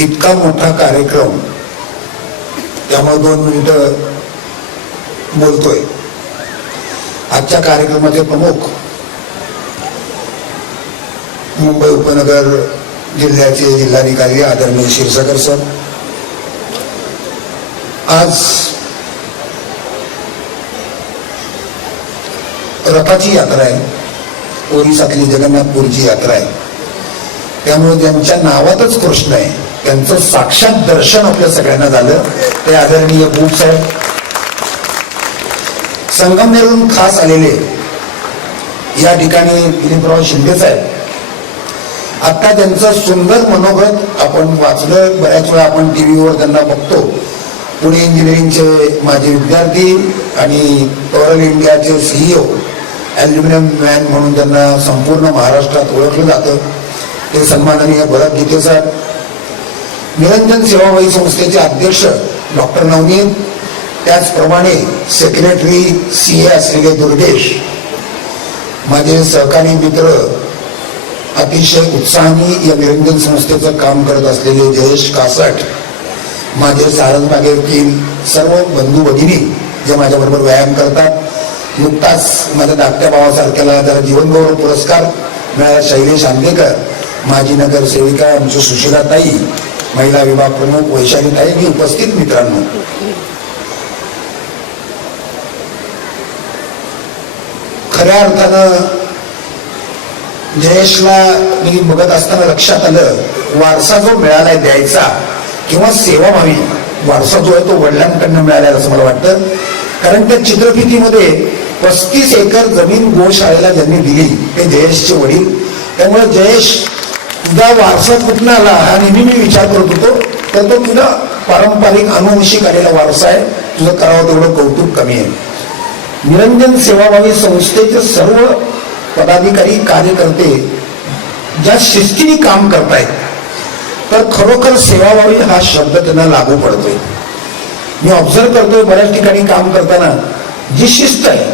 इतका मोठा कार्यक्रम त्यामुळे दोन मिनिटं बोलतोय. आजच्या कार्यक्रमाचे प्रमुख मुंबई उपनगर जिल्ह्याचे जिल्हाधिकारी आदरणीय क्षीरसागर सर. आज रथाची यात्रा आहे. ओरिसातली जगन्नाथपूरची यात्रा आहे. त्यामुळे त्यांच्या नावातच कृष्ण आहे त्यांचं साक्षात दर्शन आपल्या सगळ्यांना झालं. ते आदरणीय बुक साहेब. संगमनेरून खास आलेले. या ठिकाणी दिलीपराव शिंदे साहेब. आता त्यांचं सुंदर मनोगत आपण वाचलं. बऱ्याच वेळा आपण टी व्हीवर त्यांना बघतो. पुणे इंजिनिअरिंगचे माजी विद्यार्थी आणि टोरल इंडियाचे सीईओ ॲल्युमिनियम मॅन म्हणून त्यांना संपूर्ण महाराष्ट्रात ओळखलं जातं. ते सन्माननीय भरत गीते साहेब. निरंजन सेवाभावी संस्थेचे अध्यक्ष डॉक्टर नवनीत त्याचप्रमाणे सेक्रेटरी सी ए असलेले दुर्गेश. माझे सहकारी मित्र अतिशय उत्साहाने या निरंजन संस्थेचं काम करत असलेले जयेश कासट माझे सारंगबागेतील सर्व बंधू भगिनी जे माझ्याबरोबर व्यायाम करतात नुकताच माझ्या धाकट्या भावासारख्याला जरा जीवनगौरव पुरस्कार मिळाला शैलेश आंबेकर माजी नगरसेविका आमची सुशीलाताई महिला विभाग प्रमुख वैशाली नाईक उपस्थित मित्रांनो. खऱ्या अर्थानं जयेशला मी बघत असताना लक्षात आलं वारसा जो मिळालाय द्यायचा किंवा सेवाभावी वारसा जो आहे तो वडिलांकडनं मिळालाय असं मला वाटतं. कारण त्या चित्रफितीमध्ये पस्तीस एकर जमीन गोशाळेला ज्यांनी दिली ते जयेशचे वडील. त्यामुळे जयेश तुझा वारसा कुठला आला हा नेहमी मी विचार करत होतो. तर तो तुझा पारंपरिक अनुवंशिक आलेला वारसा आहे. तुझं करावं तेवढं कौतुक कमी आहे. निरंजन सेवाभावी संस्थेचे सर्व पदाधिकारी कार्यकर्ते ज्या शिस्तीने काम करतायत तर खरोखर सेवाभावी हा शब्द त्यांना लागू पडतोय. मी ऑब्झर्व करतोय बऱ्याच ठिकाणी काम करताना जी शिस्त आहे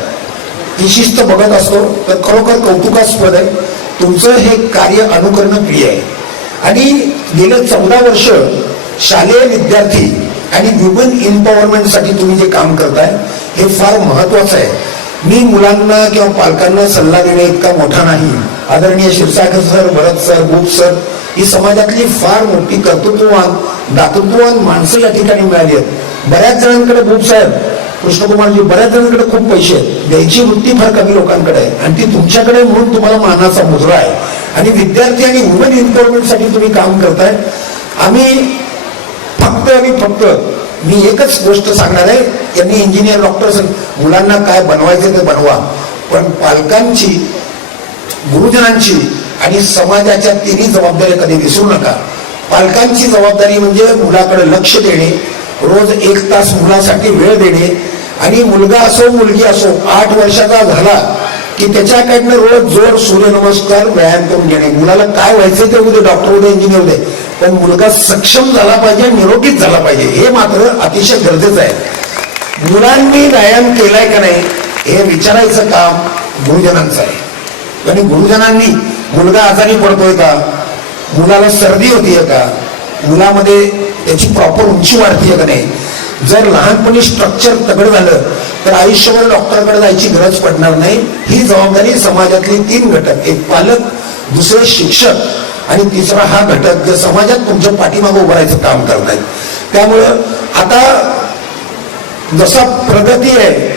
ती शिस्त बघत असतो तर खरोखर कौतुकास्पद आहे. तुमचं हे कार्य अनुकरण प्रिय आहे. आणि गेलं चौदा वर्ष शालेय विद्यार्थी आणि वुमन एम्पॉवरमेंटसाठी तुम्ही जे काम करताय हे फार महत्वाचं आहे. मी मुलांना किंवा पालकांना सल्ला देणे इतका मोठा नाही. आदरणीय क्षीरसागर सर भरत सर बुक सर ही समाजातली फार मोठी कर्तृत्ववान दातृत्ववान माणसं या ठिकाणी मिळाली आहेत. बऱ्याच जणांकडे बुक साहेब कृष्णकुमारजी बऱ्याच जणांकडे खूप पैसे आहेत. द्यायची वृत्ती फार कमी लोकांकडे आहे. आणि ती तुमच्याकडे म्हणून तुम्हाला मानाचा मुजरा आहे. आणि विद्यार्थी आणि वुमन एम्पॉवरमेंटसाठी तुम्ही काम करताय. आम्ही फक्त आणि फक्त मी एकच गोष्ट सांगणार आहे. यांनी इंजिनियर डॉक्टर मुलांना काय बनवायचे ते बनवा. पण पालकांची गुरुजनांची आणि समाजाच्या तिन्ही जबाबदाऱ्या कधी विसरू नका. पालकांची जबाबदारी म्हणजे मुलाकडे लक्ष देणे रोज एक तास मुलासाठी वेळ देणे. आणि मुलगा असो मुलगी असो आठ वर्षाचा झाला की त्याच्याकडनं रोज जोर सूर्यनमस्कार व्यायाम करून घेणे. मुलाला काय व्हायचं ते उद्या डॉक्टर उद्या इंजिनियर उद्या. पण मुलगा सक्षम झाला पाहिजे निरोगीच झाला पाहिजे. हे मात्र अतिशय गरजेचं आहे. मुलांनी व्यायाम केलाय का नाही हे विचारायचं काम गुरुजनांचं आहे. आणि गुरुजनांनी मुलगा आजारी पडतोय का? मुलाला सर्दी होतीये का? मुलामध्ये त्याची प्रॉपर उंची वाढते का नाही? जर लहानपणी स्ट्रक्चर तगड झालं तर आयुष्यभर डॉक्टरकडे जायची गरज पडणार नाही. ही जबाबदारी समाजातली तीन घटक एक पालक दुसरे शिक्षक आणि तिसरा हा घटक जे समाजात तुमच्या पाठीमागे उभारायचं काम करतायत त्यामुळं आता जसा प्रगती आहे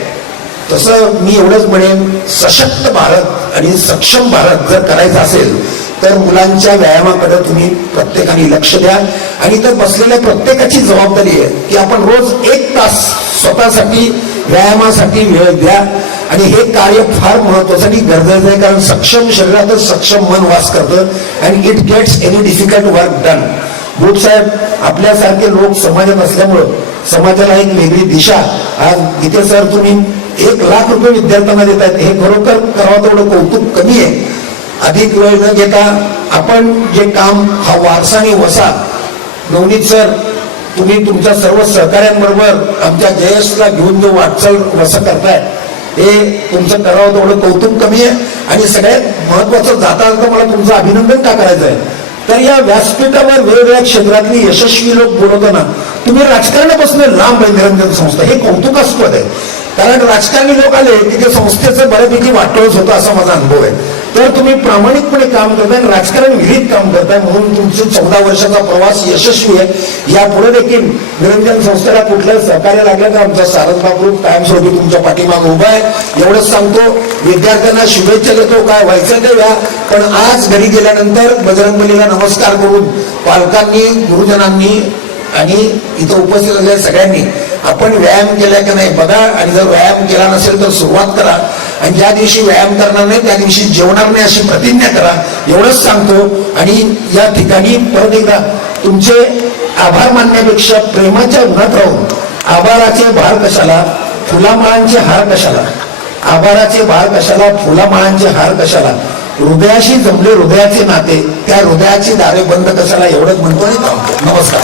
तसं मी एवढंच म्हणेन सशक्त भारत आणि सक्षम भारत जर करायचा असेल तर मुलांच्या व्यायामाकडे तुम्ही प्रत्येकाने लक्ष द्या. आणि तर बसलेल्या प्रत्येकाची जबाबदारी आहे की आपण रोज एक तास स्वतःसाठी व्यायामासाठी वेळ द्या. आणि हे कार्य फार महत्वाचं आणि गरजेचं आहे कारण सक्षम शरीरातच सक्षम मन वास करतं आणि it gets any difficult work done Bhup साहेब आपल्यासारखे लोक समाजात असल्यामुळं समाजाला एक वेगळी दिशा. आज इथे सर तुम्ही एक लाख रुपये विद्यार्थ्यांना देत आहेत हे खरोखर करावं तेवढं कौतुक कमी आहे. अधिक वेळ न घेता आपण जे काम हा वारसा आणि वसा नवनीत सर तुम्ही तुमच्या सर्व सहकाऱ्यांबरोबर आमच्या जयसला घेऊन जो वाटचाल वसं करताय हे तुमचं करावं तेवढं कौतुक कमी आहे. आणि सगळ्यात महत्वाचं जाता जाता मला तुमचं अभिनंदन का करायचं आहे? तर या व्यासपीठावर वेगवेगळ्या क्षेत्रातली यशस्वी लोक बोलवताना तुम्ही राजकारणापासून लांब आहे निरंजन संस्था. हे कौतुकास्पद आहे. कारण राजकारणी लोक आले की ते संस्थेचं बऱ्यापैकी वाटोळच होतं असा माझा अनुभव आहे. तर तुम्ही प्रामाणिकपणे काम करताय आणि राजकारण विहित काम करताय म्हणून तुमचा चौदा वर्षाचा प्रवास यशस्वी आहे. यापुढे देखील निरंजन संस्थेला कुठलं सहकार्य लागलं तर आमचा सारंगबा ग्रुप कायमस्वरूपी तुमच्या पाठीमाग उभा आहे. एवढंच सांगतो विद्यार्थ्यांना शुभेच्छा देतो काय व्हायचं ते व्या पण आज घरी गेल्यानंतर बजरंगबलीला नमस्कार करून पालकांनी गुरुजनांनी आणि इथं उपस्थित असलेल्या सगळ्यांनी आपण व्यायाम केला की नाही बघा. आणि जर व्यायाम केला नसेल तर सुरुवात करा. आणि ज्या दिवशी व्यायाम करणार नाही त्या दिवशी जेवणार नाही अशी प्रतिज्ञा करा. एवढंच सांगतो. आणि या ठिकाणी परत एकदा तुमचे आभार मानण्यापेक्षा प्रेमाच्या उन्हात राहून आभाराचे भार कशाला? फुलामाळांचे हार कशाला? आभाराचे भार कशाला? फुलामाळांचे हार कशाला? हृदयाशी जमले हृदयाचे नाते त्या हृदयाची दारे बंद कशाला? एवढंच म्हणतो आणि थांबतो. नमस्कार.